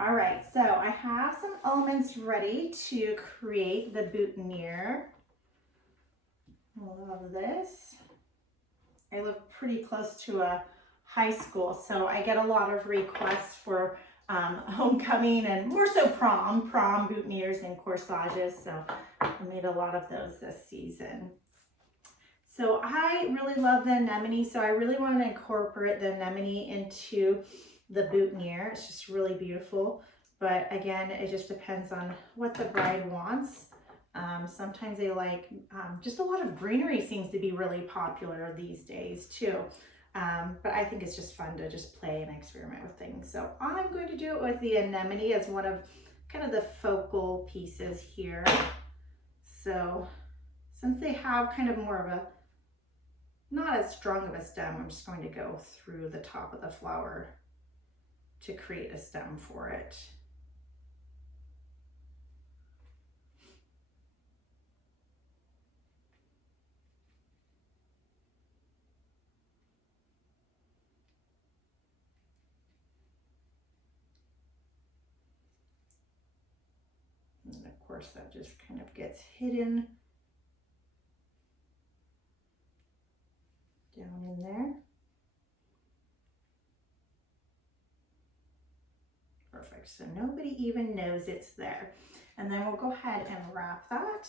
All right, so I have some elements ready to create the boutonniere. I love this. I live pretty close to a high school, so I get a lot of requests for homecoming and more so prom boutonnieres and corsages. So I made a lot of those this season. So I really love the anemone, so I really want to incorporate the anemone into the boutonniere. It's just really beautiful. But again, it just depends on what the bride wants. Sometimes they like, just a lot of greenery seems to be really popular these days too. But I think it's just fun to just play and experiment with things. So I'm going to do it with the anemone as one of kind of the focal pieces here. So since they have kind of more of a, not as strong of a stem, I'm just going to go through the top of the flower to create a stem for it. And of course that just kind of gets hidden down in there. Perfect, so nobody even knows it's there. And then we'll go ahead and wrap that.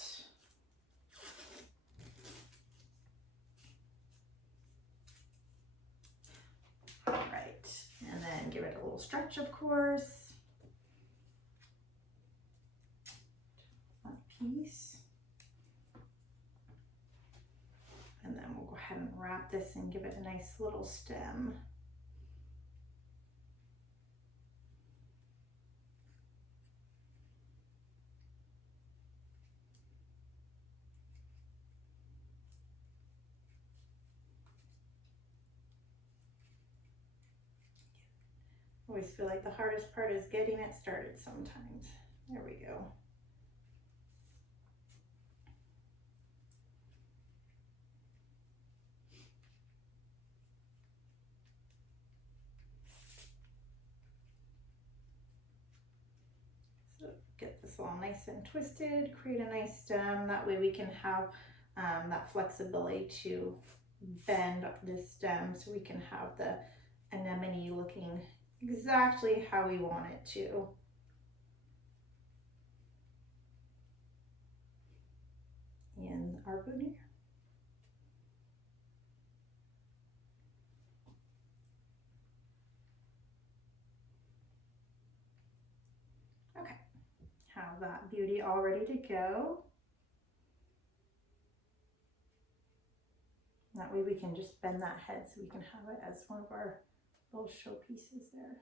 All right, and then give it a little stretch, of course. That piece. And then we'll go ahead and wrap this and give it a nice little stem. I always feel like the hardest part is getting it started sometimes. There we go. So get this all nice and twisted, create a nice stem. That way we can have that flexibility to bend this stem so we can have the anemone looking exactly how we want it to. In our boutonniere. Okay, have that beauty all ready to go. That way we can just bend that head so we can have it as one of our little showpieces there.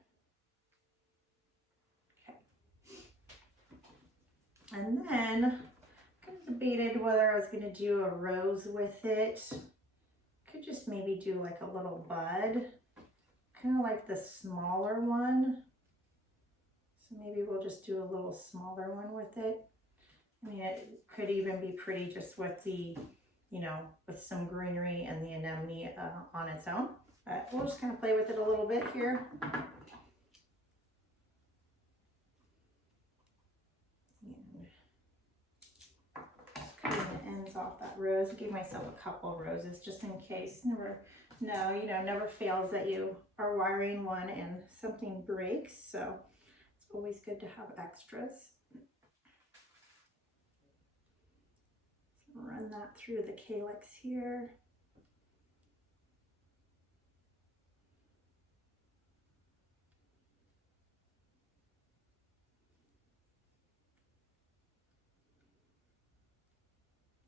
And then kind of debated whether I was going to do a rose with it. Could just maybe do like a little bud, kind of like the smaller one. So maybe we'll just do a little smaller one with it. I mean, it could even be pretty just with the, you know, with some greenery and the anemone on its own. But we'll just kind of play with it a little bit here. Off that rose, give myself a couple roses just in case. Never fails that you are wiring one and something breaks, so it's always good to have extras. So run that through the calyx here.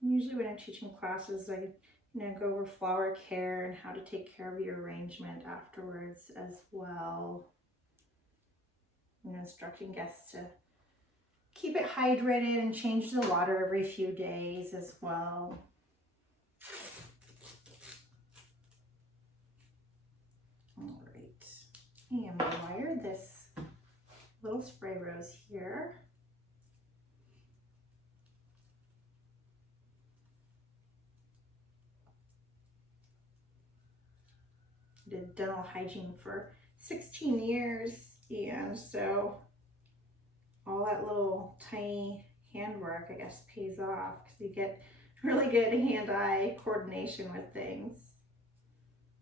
Usually when I'm teaching classes, I go over flower care and how to take care of your arrangement afterwards as well. Instructing guests to keep it hydrated and change the water every few days as well. All right, and wire this little spray rose here. Did dental hygiene for 16 years, and so all that little tiny handwork, I guess, pays off because you get really good hand-eye coordination with things.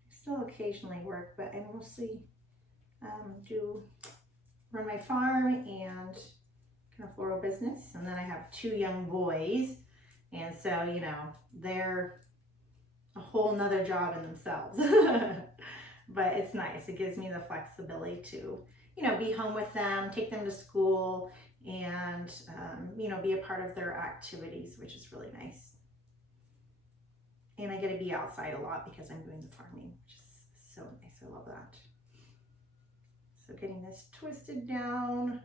I still occasionally work, but I mostly do run my farm and kind of floral business. And then I have 2 young boys. And so, you know, they're a whole nother job in themselves. But it's nice. It gives me the flexibility to, you know, be home with them, take them to school, and, you know, be a part of their activities, which is really nice. And I get to be outside a lot because I'm doing the farming, which is so nice. I love that. So getting this twisted down.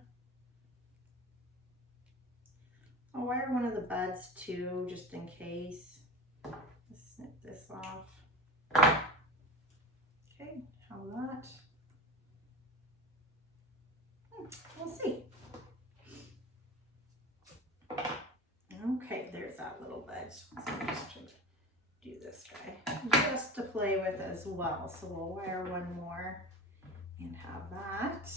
I'll wire one of the buds too, just in case. Let's snip this off. Okay, how that? We'll see. Okay, there's that little bud. So I'm just trying to do this guy just to play with as well. So we'll wire one more and have that.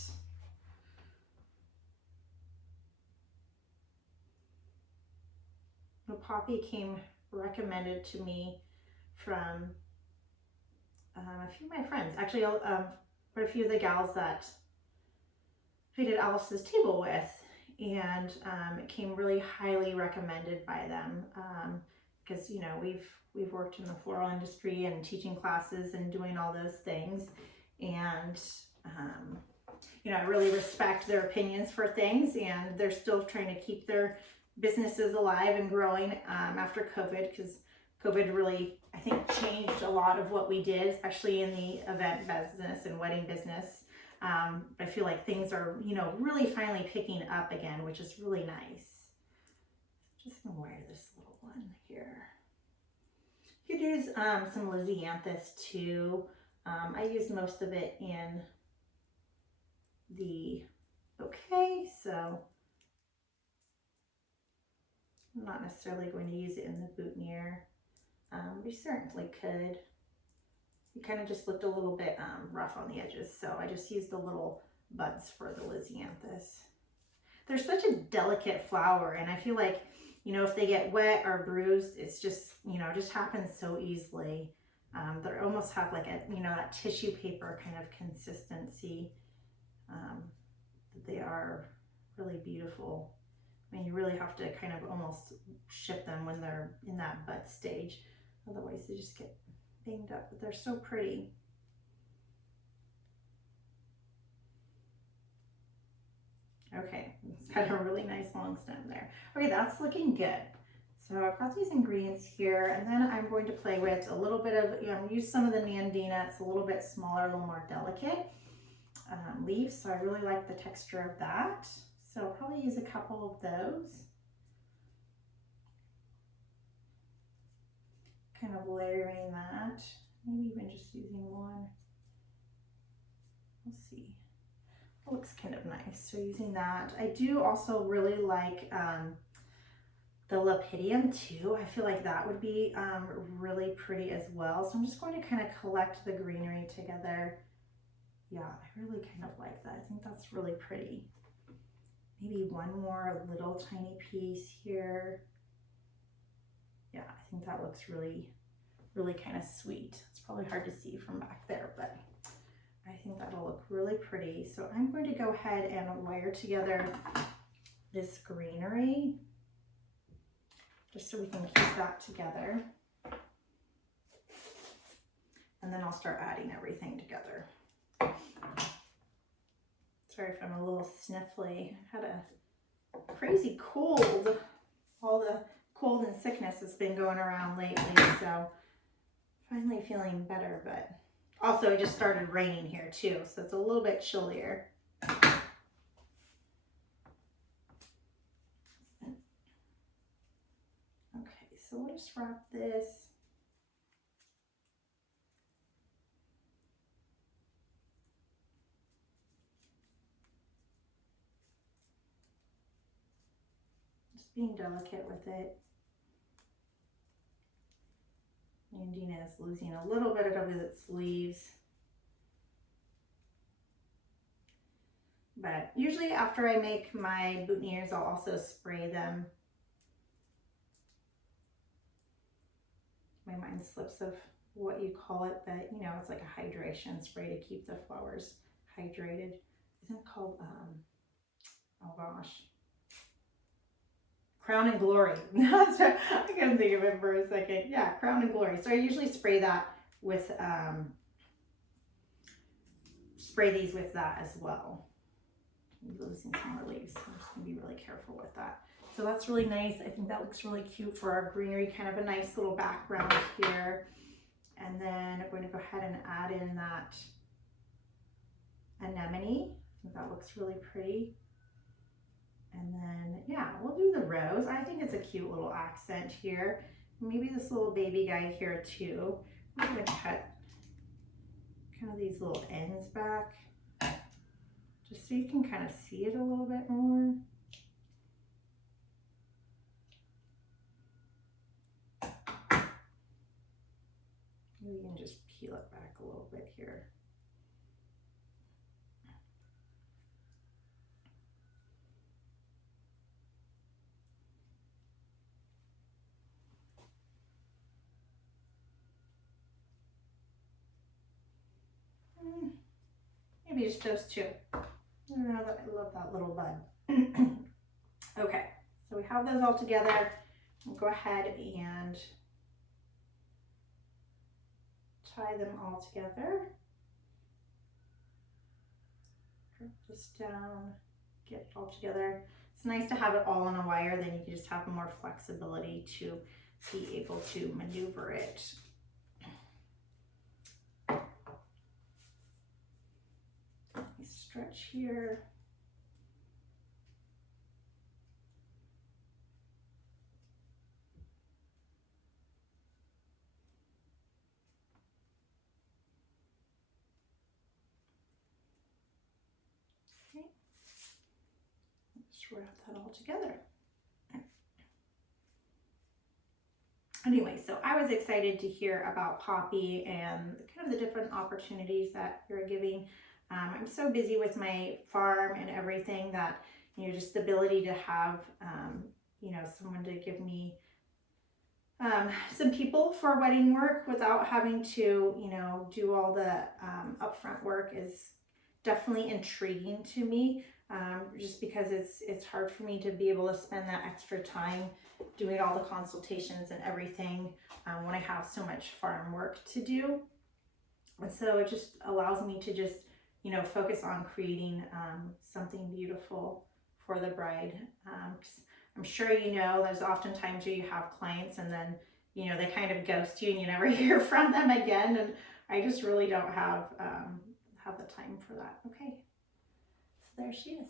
The poppy came recommended to me from a few of my friends. Actually, but a few of the gals that I did Alice's table with, and it came really highly recommended by them because you know we've worked in the floral industry and teaching classes and doing all those things, and you know, I really respect their opinions for things, and they're still trying to keep their businesses alive and growing after COVID, because COVID really, I think, changed a lot of what we did, especially in the event business and wedding business. I feel like things are, you know, really finally picking up again, which is really nice. Just gonna wear this little one here. You could use some Lysianthus too. I use most of it in the bouquet, so I'm not necessarily going to use it in the boutonniere. We certainly could. It kind of just looked a little bit rough on the edges, so I just used the little buds for the Lysianthus. They're such a delicate flower, and I feel like, you know, if they get wet or bruised, it's just, you know, just happens so easily. They almost have like a, you know, that tissue paper kind of consistency. They are really beautiful. I mean, you really have to kind of almost ship them when they're in that bud stage. Otherwise, they just get banged up, but they're so pretty. Okay, it's got a really nice long stem there. Okay, that's looking good. So I've got these ingredients here, and then I'm going to play with a little bit of, you know, use some of the Nandina. It's a little bit smaller, a little more delicate leaves, so I really like the texture of that. So I'll probably use a couple of those. Kind of layering that, maybe even just using one. We'll see. It looks kind of nice. So using that. I do also really like the Lepidium too. I feel like that would be really pretty as well. So I'm just going to kind of collect the greenery together. Yeah, I really kind of like that. I think that's really pretty. Maybe one more little tiny piece here. Yeah, I think that looks really, really kind of sweet. It's probably hard to see from back there, but I think that'll look really pretty. So I'm going to go ahead and wire together this greenery just so we can keep that together. And then I'll start adding everything together. Sorry if I'm a little sniffly. I had a crazy cold. All the cold and sickness has been going around lately, so finally feeling better, but also it just started raining here too, so it's a little bit chillier. Okay, so we'll just wrap this. Just being delicate with it. Nandina is losing a little bit of its leaves. But usually after I make my boutonnieres, I'll also spray them. My mind slips of what you call it, but you know, it's like a hydration spray to keep the flowers hydrated. Isn't it called, oh gosh, Crown and Glory. I couldn't think of it for a second. Yeah, Crown and Glory. So I usually spray that with, spray these with that as well. I'm losing some more leaves, so I'm just gonna be really careful with that. So that's really nice. I think that looks really cute for our greenery, kind of a nice little background here. And then I'm going to go ahead and add in that anemone. I think that looks really pretty. And then, yeah, we'll do the rose. I think it's a cute little accent here. Maybe this little baby guy here too. I'm gonna cut kind of these little ends back, just so you can kind of see it a little bit more. Maybe you can just peel it back a little bit here. Maybe just those two. I don't know, I love that little bud. Okay, so we have those all together. We'll go ahead and tie them all together. Drop this down, get it all together. It's nice to have it all on a wire, then you can just have more flexibility to be able to maneuver it. Stretch here. Okay. Let's wrap that all together. Anyway, so I was excited to hear about Poppy and kind of the different opportunities that you're giving. I'm so busy with my farm and everything that, you know, just the ability to have, you know, someone to give me some people for wedding work without having to, you know, do all the upfront work is definitely intriguing to me, just because it's hard for me to be able to spend that extra time doing all the consultations and everything when I have so much farm work to do. And so it just allows me to just, you know, focus on creating something beautiful for the bride. I'm sure you know there's oftentimes you have clients and then, you know, they kind of ghost you and you never hear from them again. And I just really don't have the time for that. Okay, so there she is.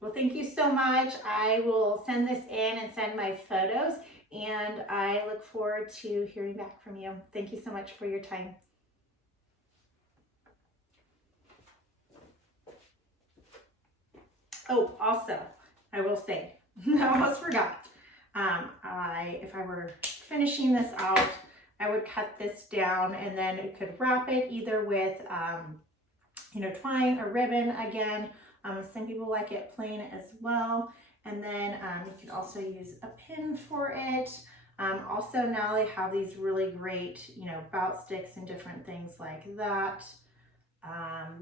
Well, thank you so much. I will send this in and send my photos, and I look forward to hearing back from you. Thank you so much for your time. Oh, also, I will say, I almost forgot. If I were finishing this out, I would cut this down and then it could wrap it either with, you know, twine or ribbon again. Some people like it plain as well. And then you could also use a pin for it. Also now they have these really great, you know, bout sticks and different things like that.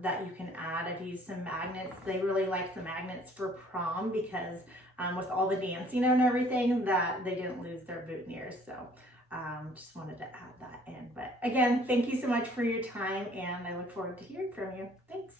That you can add. I've used some magnets. They really like the magnets for prom because with all the dancing and everything that they didn't lose their boutonnieres. So just wanted to add that in. But again, thank you so much for your time and I look forward to hearing from you. Thanks.